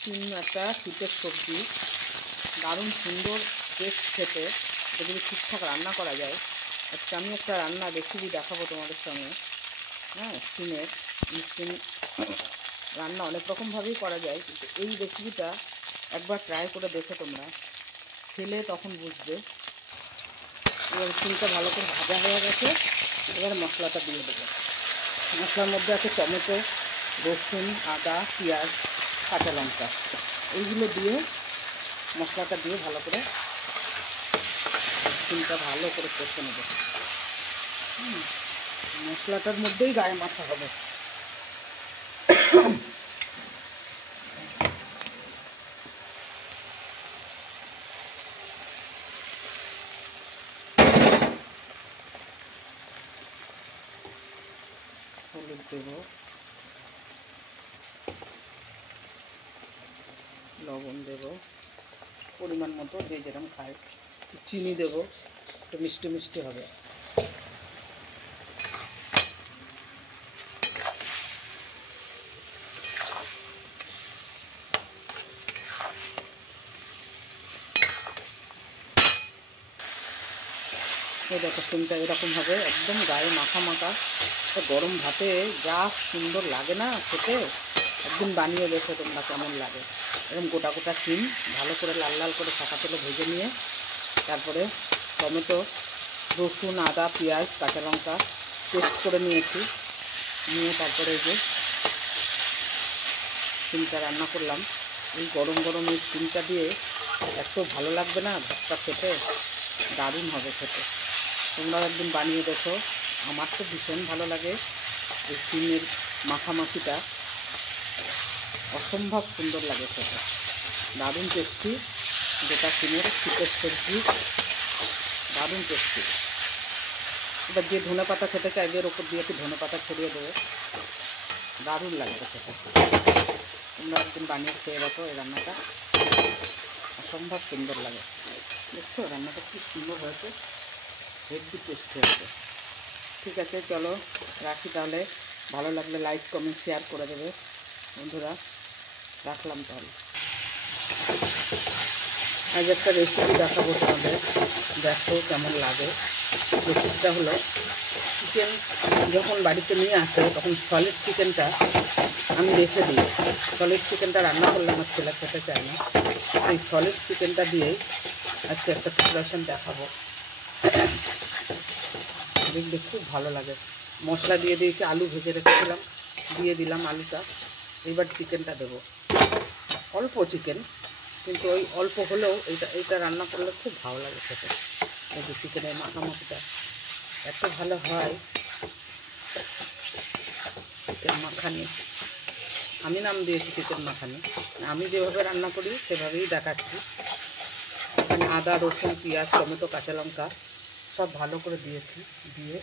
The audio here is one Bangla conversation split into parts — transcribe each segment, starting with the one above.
শিম একটা শীতের সবজি, দারুণ সুন্দর টেস্ট খেতে, যদি ঠিকঠাক রান্না করা যায়। আজকে আমি একটা রান্নার রেসিপি দেখাবো তোমাদের সঙ্গে। হ্যাঁ, শিমের শিম রান্না অনেক রকমভাবেই করা যায়, কিন্তু এই রেসিপিটা একবার ট্রাই করে দেখো তোমরা, খেলে তখন বুঝবে। এবার শিমটা ভালো করে ভাজা হয়ে গেছে, এবার মশলাটা দিয়ে দেবো। মশলার মধ্যে আছে টমেটো, রসুন, আদা, পেঁয়াজ, কাঁচা লঙ্কা, এইগুলো দিয়ে মশলাটা দিয়ে ভালো করে শিমটা ভালো করে কষে নেব। মশলাটার মধ্যেই গায়ে মাখা হবে। হলুদ দেব, লবণ দেব পরিমাণ মতো, যে যেরকম খায়। চিনি দেব, একটু মিষ্টি মিষ্টি হবে। এই দেখো শিমটা এরকম হবে, একদম গায়ে মাখা মাখা। গরম ভাতে যা সুন্দর লাগে না খেতে, একদিন বানিয়ে দেখো তোমরা কেমন লাগে। এরকম গোটা গোটা শিম ভালো করে লাল লাল করে শাঁকা তেলে ভেজে নিয়ে, তারপরে টমেটো, রসুন, আদা, পেঁয়াজ, কাঁচা লঙ্কা পেস্ট করে নিয়েছি, নিয়ে তারপরে এই যে শিমটা রান্না করলাম। এই গরম গরম এই শিমটা দিয়ে এত ভালো লাগবে না ভাতটা খেতে, দারুণ হবে খেতে। তোমরাও একদিন বানিয়ে দেখো। আমার তো ভীষণ ভালো লাগে এই শিমের মাখামাখিটা, অসম্ভব সুন্দর লাগে খেতে, দারুণ টেস্টি। গোটা শিমের শীতের সবজি, দারুণ টেস্টি। এবার যে ধনে পাতা খেতে চাইবে এর ওপর দিয়ে একটু ধনে পাতা ছড়িয়ে দেবে, দারুণ লাগবে খেতে। তোমরা একদিন বানিয়ে খেয়ে দেখো, এই রান্নাটা অসম্ভব সুন্দর লাগে। দেখছো রান্নাটা খুব সুন্দর হয়েছে, হেভি টেস্ট হয়েছে। ঠিক আছে, চলো রাখি তাহলে। ভালো লাগলে লাইক, কমেন্ট, শেয়ার করে দেবে বন্ধুরা। রাখলাম তাহলে। আজ একটা রেসিপি দেখাবো তোমাদের, দেখো কেমন লাগে। রেসিপিটা হলো, চিকেন যখন বাড়িতে নিয়ে আসে তখন সলিড চিকেনটা আমি রেখে দিই। সলিড চিকেনটা রান্না করলে আমার ছেলে খেতে চায় না, এই সলিড চিকেনটা দিয়েই আজকে একটা প্রিপারেশন দেখাবো। দেখবে খুব ভালো লাগে। মশলা দিয়ে দিয়েছি, আলু ভেজে রেখেছিলাম, দিয়ে দিলাম আলুটা। এবার চিকেনটা দেবো, অল্প চিকেন, কিন্তু ওই অল্প হলেও এইটা রান্না করলে খুব ভালো লাগে খেতে। এই যে চিকেনের মাখামাখিটা এত ভালো হয়, চিকেন মাখানি, আমি নাম দিয়েছি চিকেন মাখানি। আমি যেভাবে রান্না করি সেভাবেই দেখাচ্ছি। এখানে আদা, রসুন, পেঁয়াজ, টমেটো, কাঁচা লঙ্কা সব ভালো করে দিয়েছি, দিয়ে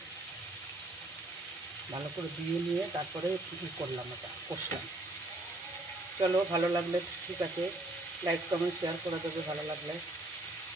ভালো করে দিয়ে নিয়ে তারপরে কী করলাম, ওটা কষলাম। চলো, ভালো লাগলে ঠিক আছে, লাইক, কমেন্ট, শেয়ার করে দেবে ভালো লাগলে।